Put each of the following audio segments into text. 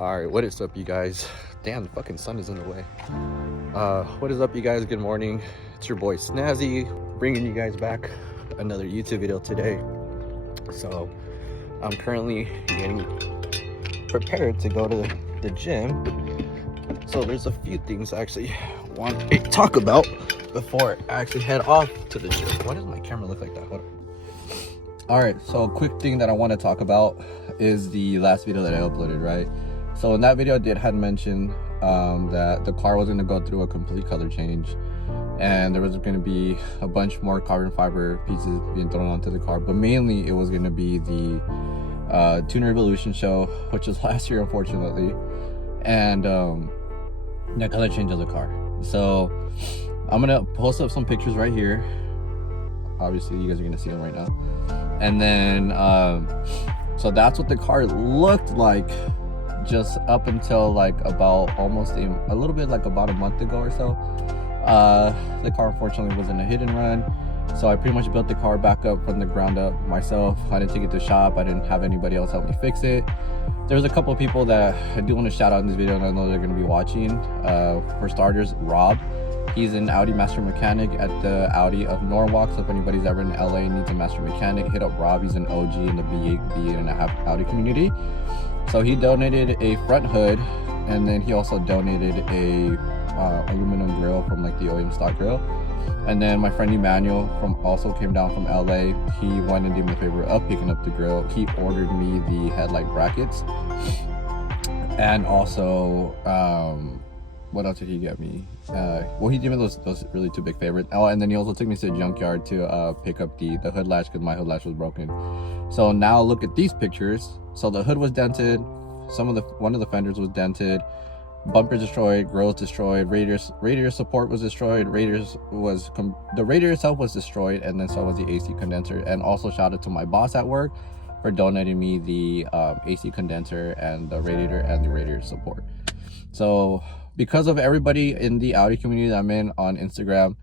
Alright, what is up, you guys? Damn, the fucking sun is in the way. What is up, you guys? Good morning. It's your boy Snazzy, bringing you guys back another YouTube video today. So, I'm currently getting prepared to go to the gym. So, there's a few things I actually want to talk about before I actually head off to the gym. Why does my camera look like that? Hold on. Alright, so a quick thing that I want to talk about is the last video that I uploaded, right? So in that video, I had mentioned that the car was going to go through a complete color change, and there was going to be a bunch more carbon fiber pieces being thrown onto the car, but mainly it was going to be the Tuner Evolution show, which was last year, unfortunately, and the color change of the car. So I'm going to post up some pictures right here. Obviously, you guys are going to see them right now. And then so that's what the car looked like just up until like about almost a little bit like about a month ago or so. The car unfortunately was in a hit and run, so I pretty much built the car back up from the ground up myself. I didn't take it to the shop. I didn't have anybody else help me fix it. There's a couple of people that I do want to shout out in this video, and I know they're going to be watching. For starters, Rob. He's an Audi master mechanic at the Audi of Norwalk. So if anybody's ever in LA and needs a master mechanic, hit up Rob. He's an OG in the B8.5 Audi community. So he donated a front hood, and then he also donated a aluminum grill from like the OEM stock grill. And then my friend Emmanuel also came down from LA. He went and did me a favor of picking up the grill. He ordered me the headlight brackets, and also what else did he get me? Well, he did me those really two big favorites. Oh, and then he also took me to the junkyard to pick up the hood latch, because my hood latch was broken. So now look at these pictures. So the hood was dented, one of the fenders was dented, bumper destroyed, grills destroyed, radiator support was destroyed, the radiator itself was destroyed, and then so was the AC condenser. And also shout out to my boss at work for donating me the AC condenser and the radiator support. So because of everybody in the Audi community that I'm in on Instagram,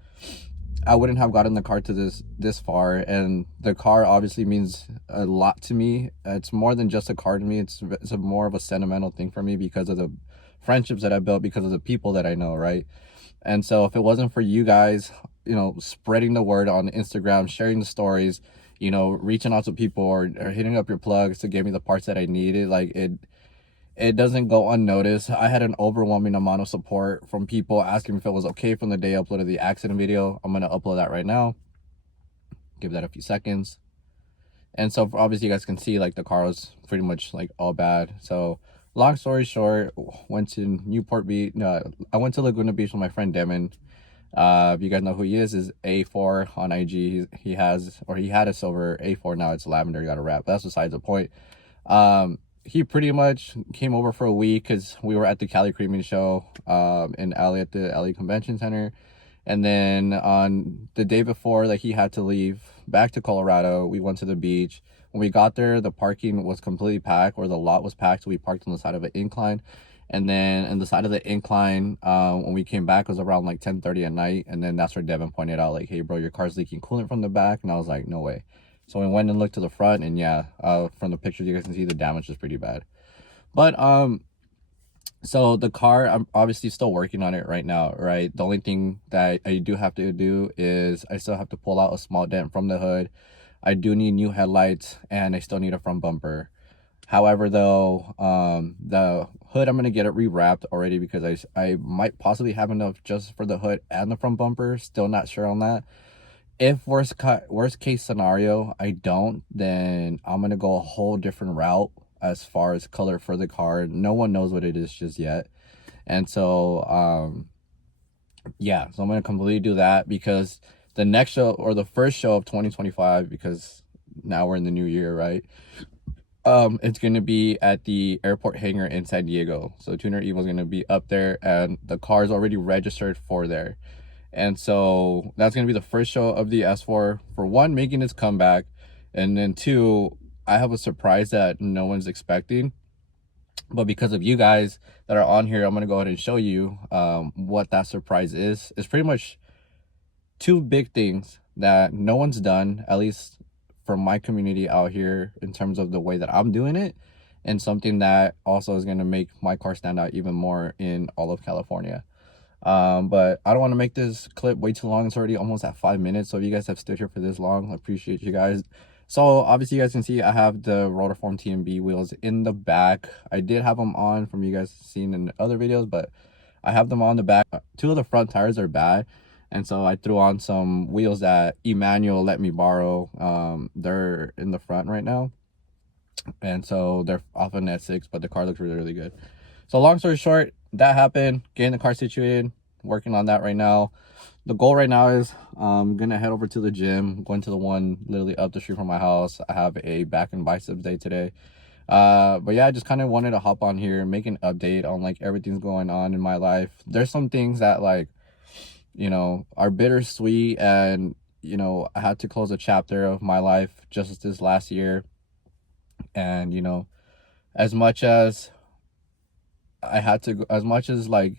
I wouldn't have gotten the car to this far. And the car obviously means a lot to me. It's more than just a car to me. It's more of a sentimental thing for me because of the friendships that I built, because of the people that I know, right? And so if it wasn't for you guys, spreading the word on Instagram, sharing the stories, reaching out to people or hitting up your plugs to give me the parts that I needed, like it doesn't go unnoticed. I had an overwhelming amount of support from people asking me if it was okay from the day I uploaded the accident video. I'm going to upload that right now. Give that a few seconds. And so obviously you guys can see like the car was pretty much like all bad. So long story short, went to Newport Beach. No, I went to Laguna Beach with my friend Demon. If you guys know who he is A4 on IG. He had a silver A4. Now it's lavender. Got a wrap. That's besides the point. He pretty much came over for a week because we were at the Cali Creaming Show in LA at the LA Convention Center. And then on the day before that he had to leave back to Colorado, we went to the beach. When we got there, the parking was completely packed, or the lot was packed, so we parked on the side of an incline. And then on the side of the incline, when we came back, it was around like 10:30 at night. And then that's where Devin pointed out, like, hey, bro, your car's leaking coolant from the back. And I was like, no way. So we went and looked to the front, and yeah, from the pictures you guys can see the damage is pretty bad. But so the car, I'm obviously still working on it right now, right? The only thing that I do have to do is I still have to pull out a small dent from the hood. I do need new headlights, and I still need a front bumper. However, though, the hood, I'm going to get it rewrapped already, because I might possibly have enough just for the hood and the front bumper. Still not sure on that. If worst case scenario, I don't, then I'm going to go a whole different route as far as color for the car. No one knows what it is just yet. And so, yeah, so I'm going to completely do that, because the next show, or the first show of 2025, because now we're in the new year, right? It's going to be at the airport hangar in San Diego. So Tuner Evo is going to be up there, and the car is already registered for there. And so that's going to be the first show of the S4, for one, making its comeback. And then two, I have a surprise that no one's expecting. But because of you guys that are on here, I'm going to go ahead and show you what that surprise is. It's pretty much two big things that no one's done, at least from my community out here, in terms of the way that I'm doing it. and something that also is going to make my car stand out even more in all of California. But I don't want to make this clip way too long. It's already almost at 5 minutes, so if you guys have stood here for this long, I appreciate you guys. So obviously you guys can see I have the Rotiform TMB wheels in the back. I did have them on from you guys seen in other videos, but I have them on the back. 2 of the front tires are bad, and so I threw on some wheels that Emmanuel let me borrow. They're in the front right now, and so they're off an S6, but the car looks really, really good. So long story short, that happened. Getting the car situated, working on that right now. The goal right now is I'm gonna head over to the gym, going to the one literally up the street from my house. I have a back and biceps day today. But yeah, I just kind of wanted to hop on here and make an update on like everything's going on in my life. There's some things that, like, you know, are bittersweet, and you know, I had to close a chapter of my life just this last year. And you know, as much as I had to, as much as like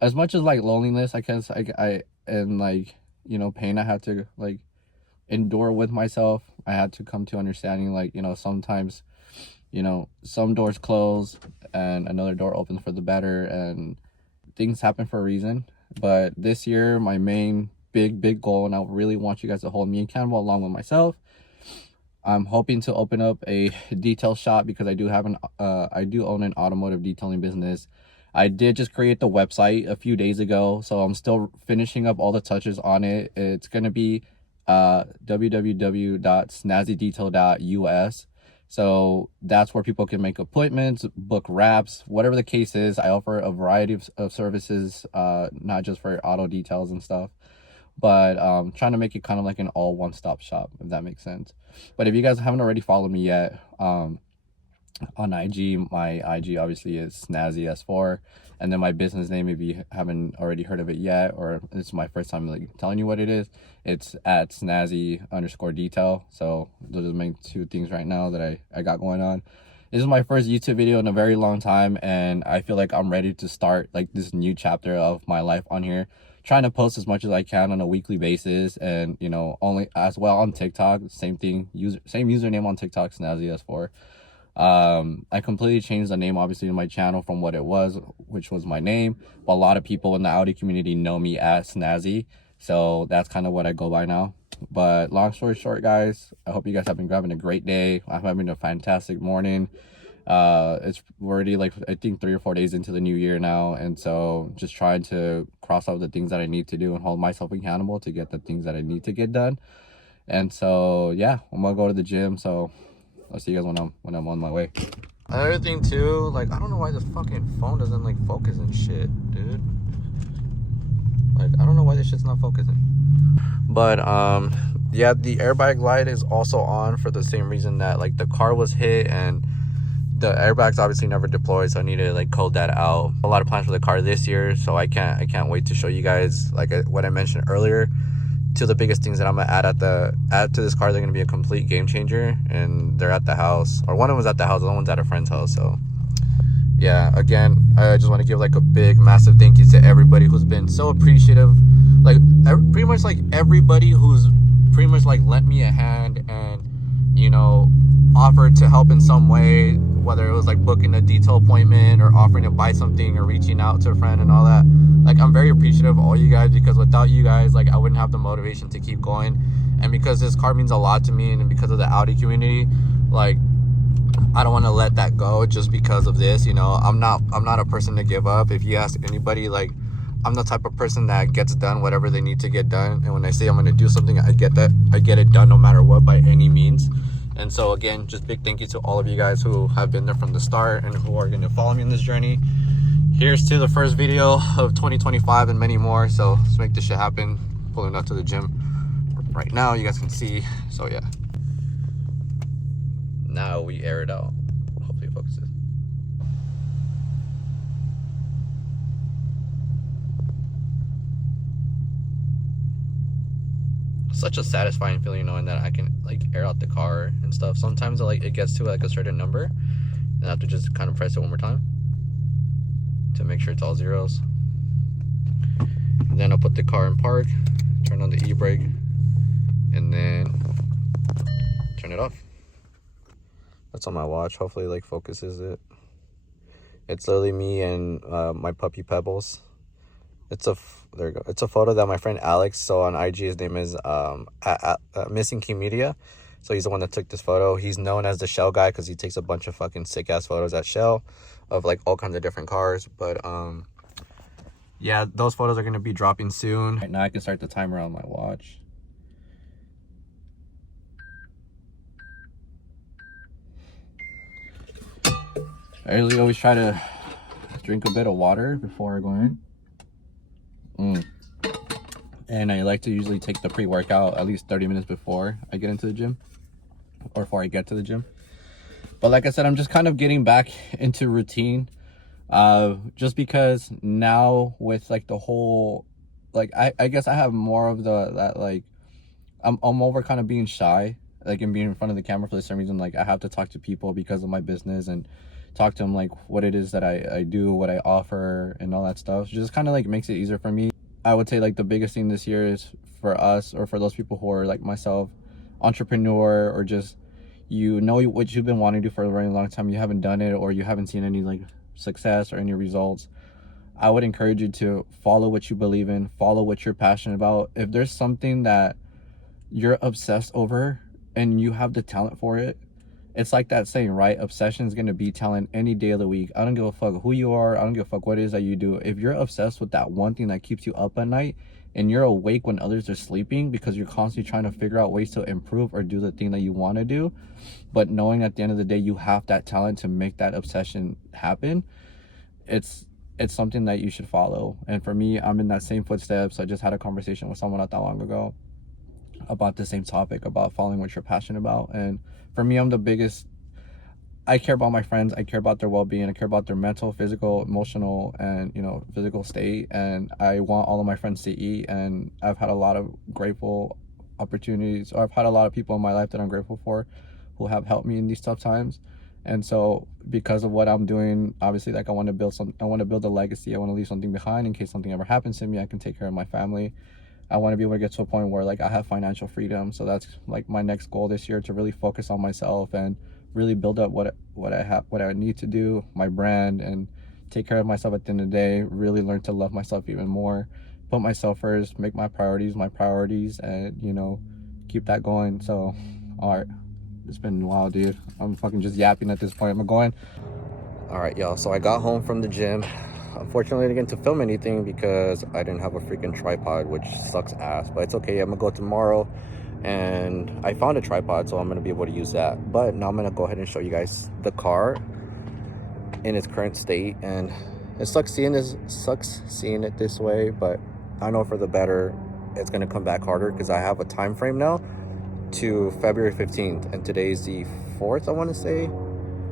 loneliness, I guess, I and like, you know, pain I had to like endure with myself, I had to come to understanding, like, you know, sometimes, you know, some doors close and another door opens for the better, and things happen for a reason. But this year, my main big goal, and I really want you guys to hold me accountable along with myself, I'm hoping to open up a detail shop, because I do have I do own an automotive detailing business. I did just create the website a few days ago, so I'm still finishing up all the touches on it. It's going to be www.snazzydetail.us. So that's where people can make appointments, book wraps, whatever the case is. I offer a variety of services, not just for auto details and stuff, but trying to make it kind of like an all one-stop shop, if that makes sense. But if you guys haven't already followed me yet, on IG, my IG obviously is Snazzy S4, and then my business name, if you haven't already heard of it yet, or it's my first time like telling you what it is, it's at Snazzy_detail. So those are the main 2 things right now that I got going on. This is my first YouTube video in a very long time, and I feel like I'm ready to start like this new chapter of my life on here, trying to post as much as I can on a weekly basis. And you know, only as well on TikTok, same thing, same username on TikTok, Snazzy S4. I completely changed the name obviously in my channel from what it was, which was my name, but a lot of people in the Audi community know me as Snazzy, so that's kind of what I go by now. But long story short, guys, I hope you guys have been having a great day. I'm having a fantastic morning. It's already like, I think 3 or 4 days into the new year now, and so just trying to cross off the things that I need to do and hold myself accountable to get the things that I need to get done. And so yeah, I'm gonna go to the gym, so I'll see you guys when I'm on my way. Another thing too, like, I don't know why this fucking phone doesn't like focus and shit, dude. Like, I don't know why this shit's not focusing. But yeah, the airbag light is also on for the same reason that like the car was hit, and the airbags obviously never deployed, so I need to like code that out. A lot of plans for the car this year, so I can't wait to show you guys, like what I mentioned earlier. 2 of the biggest things that I'm gonna add to this car, they're gonna be a complete game changer, and they're at the house, or one of them's at the house, the other one's at a friend's house. So yeah, again, I just want to give like a big massive thank you to everybody who's been so appreciative, like pretty much like everybody who's pretty much like lent me a hand and, you know, offered to help in some way, whether it was like booking a detail appointment or offering to buy something or reaching out to a friend and all that. Like, I'm very appreciative of all you guys, because without you guys, like, I wouldn't have the motivation to keep going. And because this car means a lot to me, and because of the Audi community, like, I don't want to let that go just because of this. You know, I'm not a person to give up. If you ask anybody, like, I'm the type of person that gets done whatever they need to get done, and when I say I'm going to do something, I get it done no matter what, by any means. And so again, just big thank you to all of you guys who have been there from the start and who are going to follow me in this journey. Here's to the first video of 2025 and many more. So let's make this shit happen. Pulling up to the gym right now, you guys can see. So yeah, now we air it out. Hopefully it focuses. Such a satisfying feeling knowing that I can like air out the car and stuff. Sometimes it gets to like a certain number, and I have to just kind of press it one more time to make sure it's all zeros. And then I'll put the car in park, turn on the e-brake, and then turn it off. That's on my watch. Hopefully like focuses it. It's literally me and my puppy Pebbles. There you go. It's a photo that my friend Alex, so on IG his name is Missing Key Media. So he's the one that took this photo. He's known as the Shell guy because he takes a bunch of fucking sick ass photos at Shell of like all kinds of different cars. But yeah, those photos are gonna be dropping soon. Right now I can start the timer on my watch. I usually always try to drink a bit of water before I go in. And I like to usually take the pre-workout at least 30 minutes before I get into the gym, or before I get to the gym. But like I said, I'm just kind of getting back into routine, just because now with like the whole, like I guess I have more of that like I'm over kind of being shy, like, and being in front of the camera for the same reason. Like I have to talk to people because of my business and talk to them like what it is that I do, what I offer, and all that stuff. So just kind of like makes it easier for me. I would say like the biggest thing this year is for us, or for those people who are like myself, entrepreneur, or just, you know what you've been wanting to do for a very long time, you haven't done it, or you haven't seen any like success or any results. I would encourage you to follow what you believe in, follow what you're passionate about. If there's something that you're obsessed over and you have the talent for it, it's like that saying, right? Obsession is going to beat talent any day of the week. I don't give a fuck who you are. I don't give a fuck what it is that you do. If you're obsessed with that one thing that keeps you up at night, and you're awake when others are sleeping because you're constantly trying to figure out ways to improve or do the thing that you want to do, but knowing at the end of the day you have that talent to make that obsession happen, it's something that you should follow. And for me, I'm in that same footsteps. I just had a conversation with someone not that long ago about the same topic, about following what you're passionate about. And for me, I care about my friends. I care about their well-being. I care about their mental, physical, emotional, and physical state. And I want all of my friends to eat. And I've had a lot of grateful opportunities, or I've had a lot of people in my life that I'm grateful for, who have helped me in these tough times. And so because of what I'm doing, obviously, like I want to build a legacy. I want to leave something behind in case something ever happens to me. I can take care of my family. I want to be able to get to a point where like I have financial freedom. So that's like my next goal this year, to really focus on myself and really build up what I need to do, my brand, and take care of myself at the end of the day. Really learn to love myself even more, put myself first, make my priorities, and keep that going. So all right, it's been wild, dude. I'm fucking just yapping at this point. I'm going. All right, y'all, so I got home from the gym. Unfortunately, I didn't get to film anything because I didn't have a freaking tripod, which sucks ass, but it's okay. I'm gonna go tomorrow, and I found a tripod, so I'm gonna be able to use that. But now I'm gonna go ahead and show you guys the car in its current state. And it sucks seeing it this way, but I know for the better. It's gonna come back harder because I have a time frame now to February 15th, and today's the 4th, I want to say.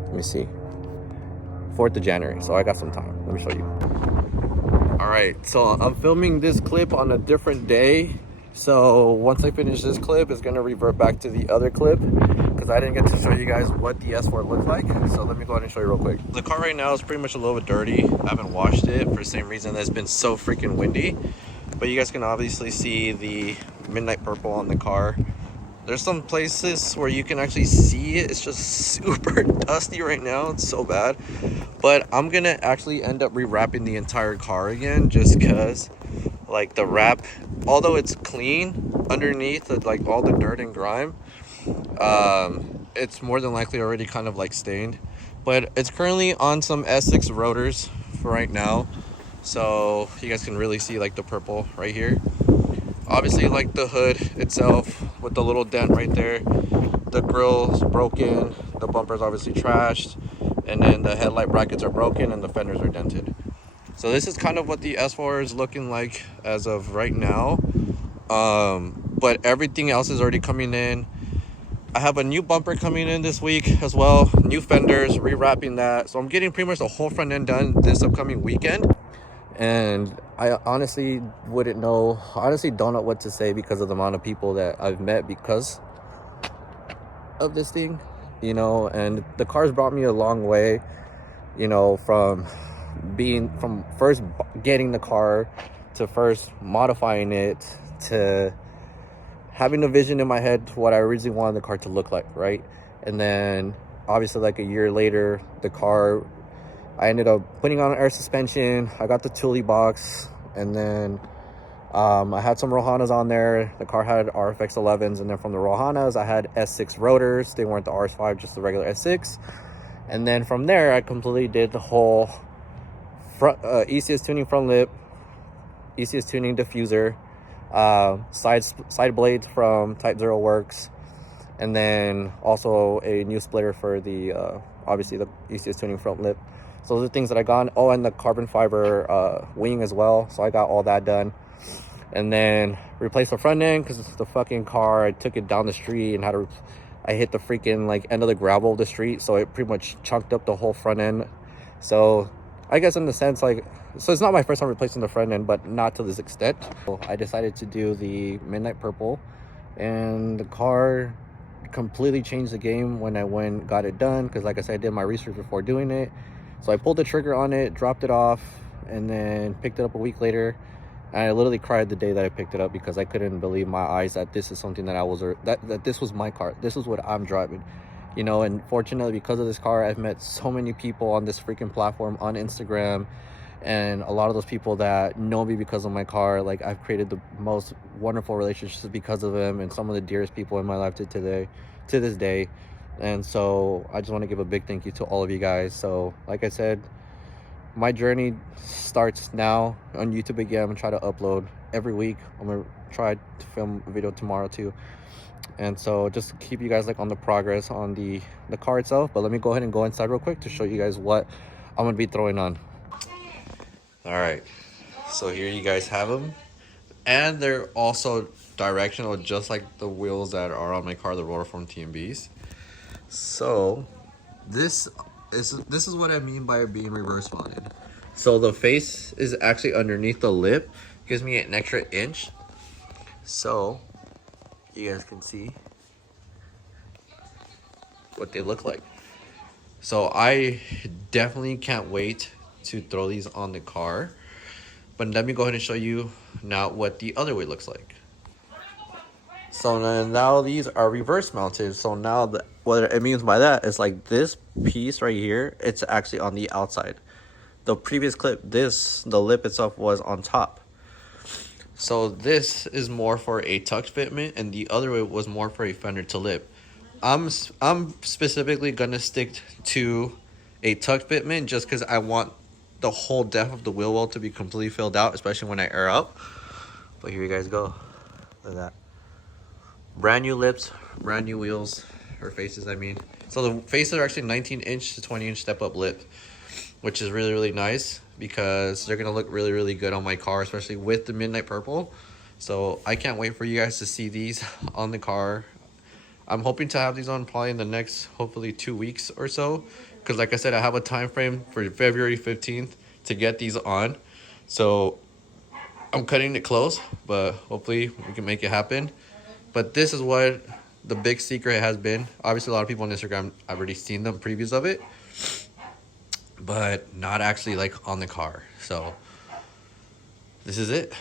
Let me see, 4th of January, so I got some time. Let me show you. All right, so I'm filming this clip on a different day, so once I finish this clip, it's gonna revert back to the other clip because I didn't get to show you guys what the S4 looks like. So let me go ahead and show you real quick. The car right now is pretty much a little bit dirty. I haven't washed it for the same reason that it's been so freaking windy, but you guys can obviously see the midnight purple on the car. There's some places where you can actually see it. It's just super dusty right now. It's so bad. But I'm gonna actually end up rewrapping the entire car again, just because like the wrap, although it's clean underneath, like all the dirt and grime, it's more than likely already kind of like stained. But it's currently on some S6 rotors for right now, so you guys can really see like the purple right here. Obviously, like the hood itself with the little dent right there, the grill's broken, the bumper's obviously trashed, and then the headlight brackets are broken and the fenders are dented. So this is kind of what the S4 is looking like as of right now. But everything else is already coming in. I have a new bumper coming in this week as well, new fenders, rewrapping that. So I'm getting pretty much the whole front end done this upcoming weekend. And I honestly don't know what to say because of the amount of people that I've met because of this thing, and the car's brought me a long way, from first getting the car to first modifying it to having a vision in my head to what I originally wanted the car to look like, right? And then obviously like a year later, the car, I ended up putting on air suspension. I got the Thule box, and then I had some Rohanas on there. The car had RFX 11s, and then from the Rohanas I had S6 rotors. They weren't the RS5, just the regular S6. And then from there I completely did the whole front ECS tuning front lip, ECS tuning diffuser, side blades from Type 0 Works, and then also a new splitter for the obviously the ECS tuning front lip. So those are things that I got. Oh, and the carbon fiber wing as well. So I got all that done. And then replaced the front end because the fucking car, I took it down the street and had to, I hit the freaking like end of the gravel of the street. So it pretty much chunked up the whole front end. So I guess in the sense like, so it's not my first time replacing the front end, but not to this extent. So I decided to do the midnight purple, and the car completely changed the game when I got it done. Because like I said, I did my research before doing it. So I pulled the trigger on it, dropped it off, and then picked it up a week later. And I literally cried the day that I picked it up because I couldn't believe my eyes that this is something that I was, that this was my car. This is what I'm driving, you know. And fortunately, because of this car, I've met so many people on this freaking platform, on Instagram, and a lot of those people that know me because of my car. Like, I've created the most wonderful relationships because of them, and some of the dearest people in my life to this day. And so I just want to give a big thank you to all of you guys. So like I said, my journey starts now on YouTube again. I'm gonna try to upload every week. I'm gonna try to film a video tomorrow too. And so just to keep you guys like on the progress on the car itself. But let me go ahead and go inside real quick to show you guys what I'm gonna be throwing on. All right, so here you guys have them, and they're also directional, just like the wheels that are on my car, the Rotorform TMBs. So this is what I mean by being reverse mounted. So the face is actually underneath the lip, gives me an extra inch, so you guys can see what they look like. So I definitely can't wait to throw these on the car, but let me go ahead and show you now what the other way looks like. So now these are reverse mounted. So now what it means by that is like this piece right here, it's actually on the outside. The previous clip, the lip itself was on top. So this is more for a tuck fitment, and the other way was more for a fender to lip. I'm specifically gonna stick to a tuck fitment just because I want the whole depth of the wheel well to be completely filled out, especially when I air up. But here you guys go. Look at that. Brand new lips, brand new wheels, or faces I mean. So the faces are actually 19-inch to 20-inch step-up lip, which is really, really nice because they're gonna look really, really good on my car, especially with the midnight purple. So I can't wait for you guys to see these on the car. I'm hoping to have these on probably in the next, hopefully 2 weeks or so, because like I said, I have a time frame for February 15th to get these on. So I'm cutting it close, but hopefully we can make it happen. But this is what the big secret has been. Obviously, a lot of people on Instagram, I've already seen them previews of it, but not actually like on the car. So this is it.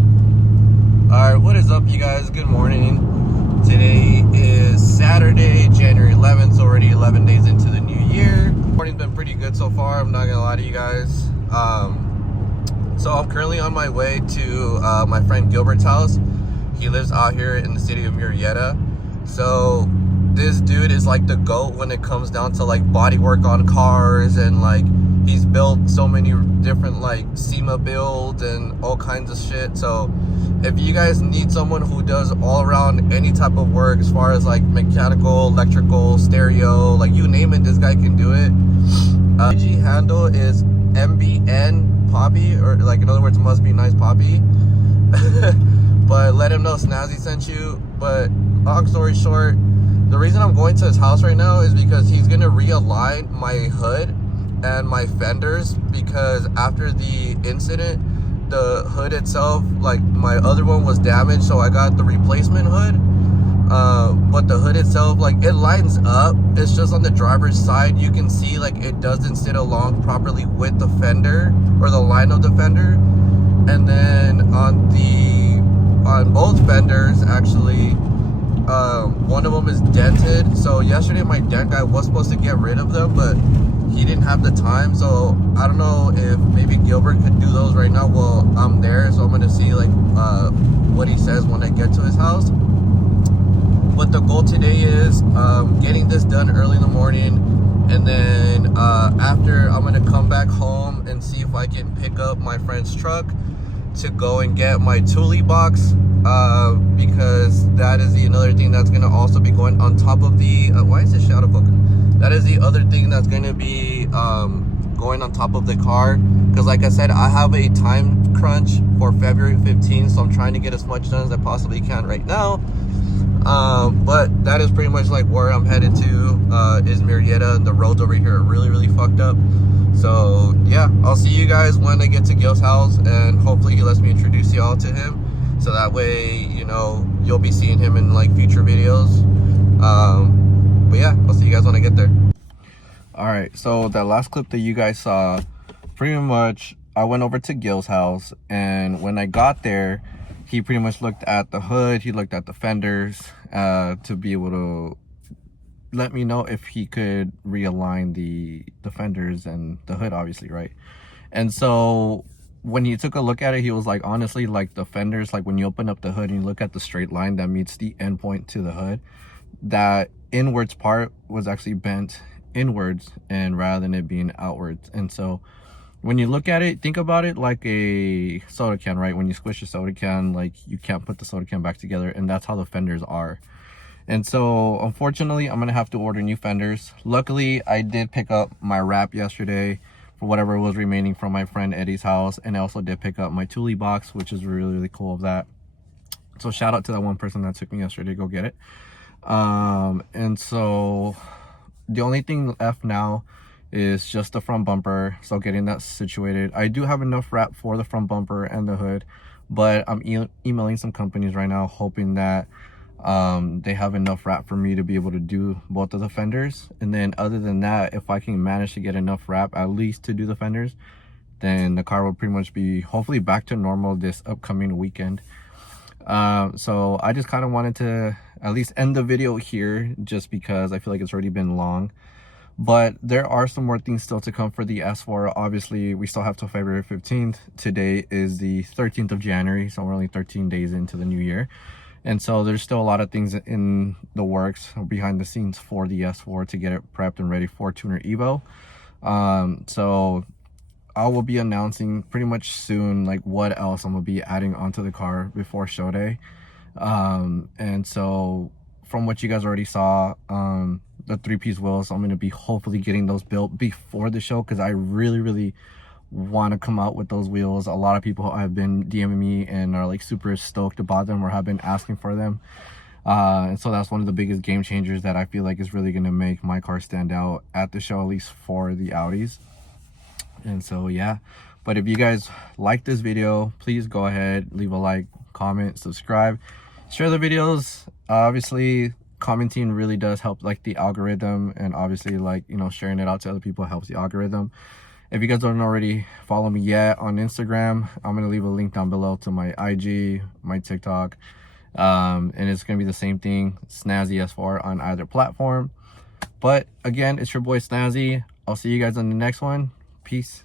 All right, what is up, you guys? Good morning. Today is Saturday, January 11th, already 11 days into the new year. Morning's been pretty good so far, I'm not gonna lie to you guys. So I'm currently on my way to my friend Gilbert's house. He lives out here in the city of Murrieta. So this dude is like the GOAT when it comes down to like body work on cars, and like he's built so many different like SEMA builds and all kinds of shit. So if you guys need someone who does all around any type of work as far as like mechanical, electrical, stereo, like you name it, this guy can do it. IG handle is MBN Poppy, or like in other words, must be nice Poppy. But let him know Snazzy sent you. But long story short, the reason I'm going to his house right now is because he's gonna realign my hood and my fenders, because after the incident, the hood itself, like my other one was damaged, so I got the replacement hood. But the hood itself, like it lines up, it's just on the driver's side you can see like it doesn't sit along properly with the fender or the line of the fender. And then on both fenders, actually one of them is dented. So yesterday my dent guy was supposed to get rid of them, but he didn't have the time. So I don't know if maybe Gilbert could do those right now while I'm there. So I'm gonna see like what he says when I get to his house. But the goal today is getting this done early in the morning, and then after I'm gonna come back home and see if I can pick up my friend's truck to go and get my Thule box, because that is another thing that's gonna also be going on top of the why is this shadow focus? That is the other thing that's gonna be going on top of the car, because like I said, I have a time crunch for February 15th, so I'm trying to get as much done as I possibly can right now. But that is pretty much like where I'm headed to, is Murrieta, and the roads over here are really fucked up. So yeah, I'll see you guys when I get to Gil's house, and hopefully he lets me introduce y'all to him, so that way, you know, you'll be seeing him in like future videos. But yeah, I'll see you guys when I get there. All right, so that last clip that you guys saw, pretty much I went over to Gil's house, and when I got there, he pretty much looked at the hood, he looked at the fenders, to be able to let me know if he could realign the fenders and the hood, obviously, right? And so when he took a look at it, he was like, honestly, like the fenders, like when you open up the hood and you look at the straight line that meets the end point to the hood, that inwards part was actually bent inwards, and rather than it being outwards. And so when you look at it, think about it like a soda can, right? When you squish a soda can, like you can't put the soda can back together, and that's how the fenders are. And so unfortunately, I'm gonna have to order new fenders. Luckily, I did pick up my wrap yesterday for whatever was remaining from my friend Eddie's house, and I also did pick up my Thule box, which is really cool of that. So shout out to that one person that took me yesterday to go get it. And so the only thing left now is just the front bumper, so getting that situated. I do have enough wrap for the front bumper and the hood, but I'm emailing some companies right now, hoping that they have enough wrap for me to be able to do both of the fenders. And then other than that, if I can manage to get enough wrap at least to do the fenders, then the car will pretty much be hopefully back to normal this upcoming weekend. So I just kind of wanted to at least end the video here, just because I feel like it's already been long. But there are some more things still to come for the S4. Obviously, we still have till February 15th. Today is the 13th of January, so we're only 13 days into the new year. And so there's still a lot of things in the works behind the scenes for the S4 to get it prepped and ready for Tuner Evo. So I will be announcing pretty much soon like what else I'm gonna be adding onto the car before show day. And so from what you guys already saw, the 3-piece wheels, I'm going to be hopefully getting those built before the show, because I really want to come out with those wheels. A lot of people have been DMing me and are like super stoked about them, or have been asking for them. And so that's one of the biggest game changers that I feel like is really going to make my car stand out at the show, at least for the Audis. And so yeah, but if you guys like this video, please go ahead, leave a like, comment, subscribe, share the videos. Obviously commenting really does help like the algorithm, and obviously, like, you know, sharing it out to other people helps the algorithm. If you guys don't already follow me yet on Instagram, I'm gonna leave a link down below to my IG, my TikTok, and it's gonna be the same thing, Snazzy S4 on either platform. But again, it's your boy Snazzy. I'll see you guys on the next one. Peace.